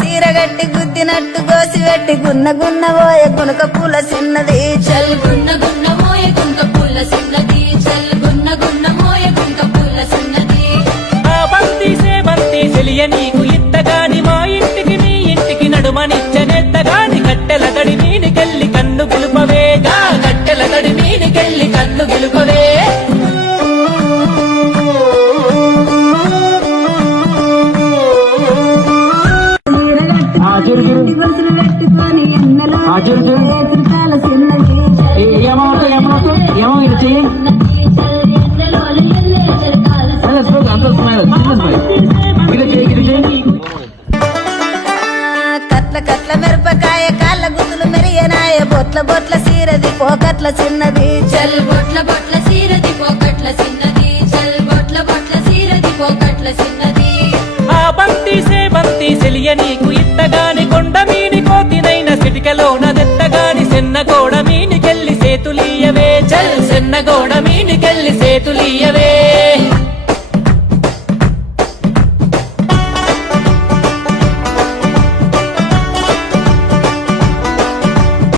సీరగట్టి గుద్దినట్టు గోసి పెట్టి గున్న గున్న పోయ గునక పూల చిన్నది చల్ గున్న గున్న మోయ గుంక పుల్ల సిన్నది చల్ గున్న గున్న మోయ గుంక పుల్ల సిన్నది ఆ బంతి సేమంతి చెలియ నీకు ఇత్తగాని మా ఇంటికి నీ ఇంటికి నడుమనిచ్చనెత్తగాని కట్టెల గడి మీనికెళ్ళి కన్ను పిలుపవేగా కట్టెల గడి మీనికెళ్ళి కన్ను పిలుపవే గొలుసులు పెట్టుకొని ఎన్నెలో కాల చిన్నది కట్ల కట్ల మిరపకాయ కాళ్ళ గుతులు మెరియనాయ బొట్ల బొట్ల సీరది పోకట్ల చిన్నది చల్ బొట్ల బొట్ల సీరది పోకట్ల సిన్నది చల్ బొట్ల బొట్ల సీరది పోకట్ల సిన్నది ఆ బంతి సేమంతి చెలియ నీకు ఇత్తగాని కొండ మీని కోతినైన సిటికలోన దెత్తగాని సెన్న గోడ మీనికెళ్ళి సేతులీయవే చల్ సెన్న గోడ మీనికెళ్ళి సేతులీయవే